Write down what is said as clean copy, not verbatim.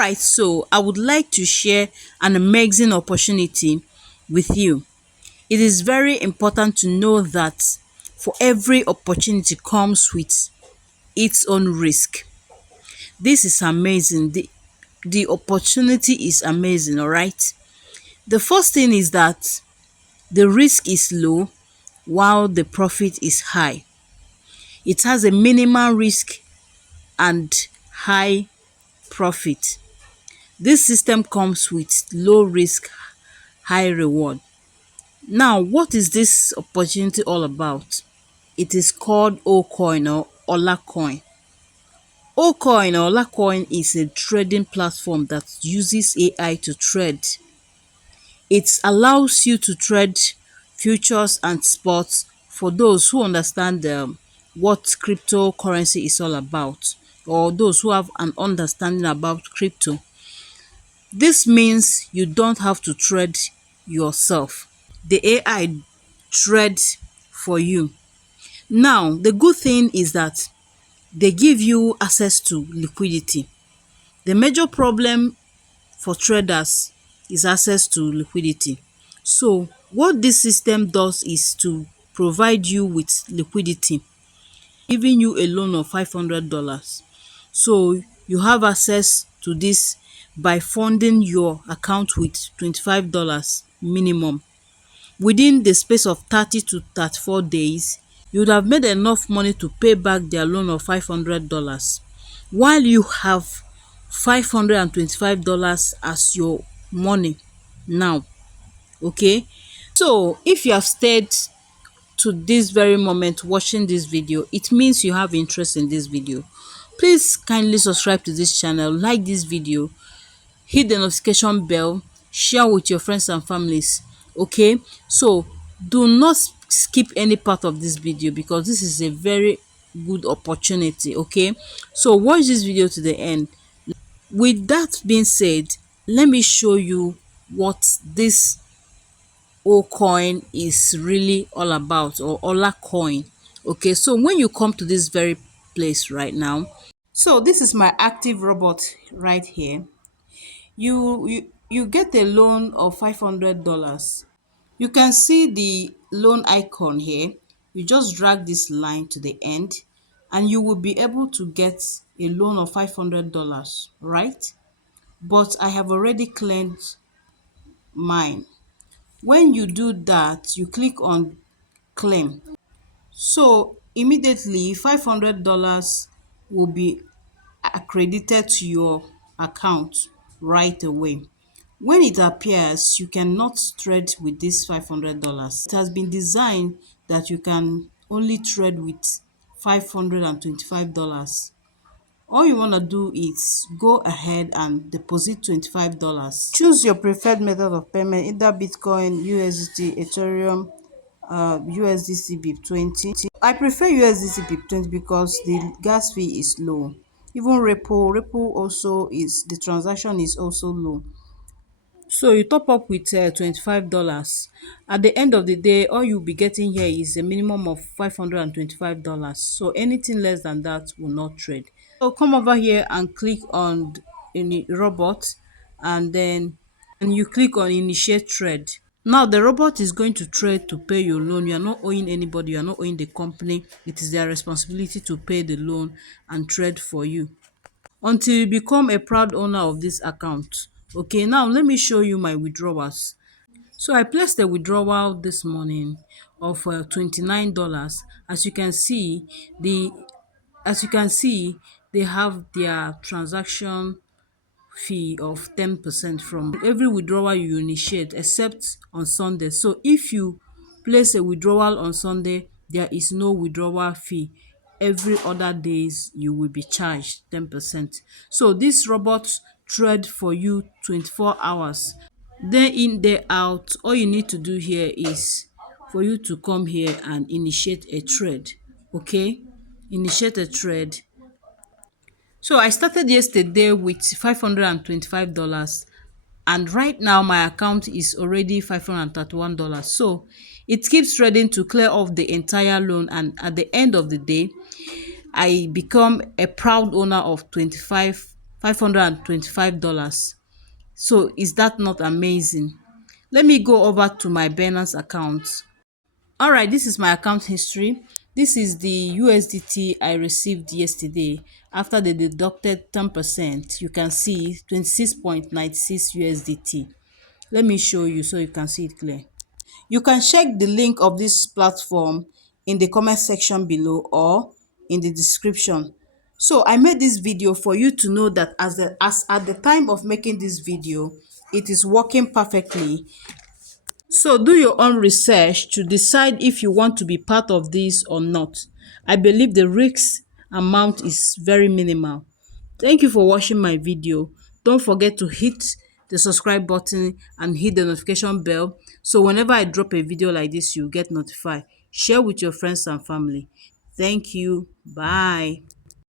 Alright, so I would like to share an amazing opportunity with you. It is very important to know that for every opportunity comes with its own risk. This is amazing. The opportunity is amazing, alright? The first thing is that the risk is low while the profit is high. It has a minimal risk and high profit. This system comes with low risk, high reward. Now, what is this opportunity all about? It is called Ocoin or Olacoin. Ocoin or Olacoin is a trading platform that uses AI to trade. It allows you to trade futures and spots for those who understand what cryptocurrency is all about, or those who have an understanding about crypto. This means you don't have to trade yourself. The AI trades for you. Now, the good thing is that they give you access to liquidity. The major problem for traders is access to liquidity. So, what this system does is to provide you with liquidity, giving you a loan of $500. So, you have access to this by funding your account with $25 minimum. Within the space of 30 to 34 days, you would have made enough money to pay back their loan of $500 while you have $525 as your money now. Okay, so if you have stayed to this very moment watching this video, it means you have interest in this video. Please kindly subscribe to this channel, like this video, hit the notification bell, share with your friends and families. Okay, so do not skip any part of this video because this is a very good opportunity. Okay, so watch this video to the end. With that being said, let me show you what this O coin is really all about, or Ola coin. Okay, so when you come to this very place right now, so this is my active robot right here. You get a loan of $500. You can see the loan icon here. You just drag this line to the end and you will be able to get a loan of $500, right? But I have already claimed mine. When you do that, you click on claim. So immediately $500 will be accredited to your account right away. When it appears, you cannot trade with this $500. It has been designed that you can only trade with $525. All you want to do is go ahead and deposit $25. Choose your preferred method of payment, either Bitcoin, USDT, Ethereum, USDC BIP20. I prefer USDC BIP20 because the gas fee is low. Even Ripple also is, the transaction is also low. So you top up with $25. At the end of the day, all you'll be getting here is a minimum of $525. So anything less than that will not trade. So come over here and click on the robot, and then you click on initiate trade. Now the robot is going to trade to pay your loan. You are not owing anybody, you are not owing the company. It is their responsibility to pay the loan and trade for you until you become a proud owner of this account. Okay, now let me show you my withdrawals. So I placed a withdrawal this morning of $29. As you can see, as you can see, they have their transaction fee of 10% from every withdrawal you initiate, except on Sunday. So if you place a withdrawal on Sunday, there is no withdrawal fee. Every other days you will be charged 10%. So this robot trade for you 24 hours. Day in, day out. All you need to do here is for you to come here and initiate a trade. Okay, initiate a trade. So I started yesterday with $525, and right now my account is already $531. So it keeps trading to clear off the entire loan, and at the end of the day I become a proud owner of $25 $525. So is that not amazing? Let me go over to my Binance account. All right, this is my account history. This is the USDT I received yesterday. After they deducted 10%, you can see 26.96 USDT. Let me show you so you can see it clear. You can check the link of this platform in the comment section below or in the description. So I made this video for you to know that as at the time of making this video, it is working perfectly. So do your own research to decide if you want to be part of this or not. I believe the risk amount is very minimal. Thank you for watching my video. Don't forget to hit the subscribe button and hit the notification bell so whenever I drop a video like this, you get notified. Share with your friends and family. Thank you. Bye.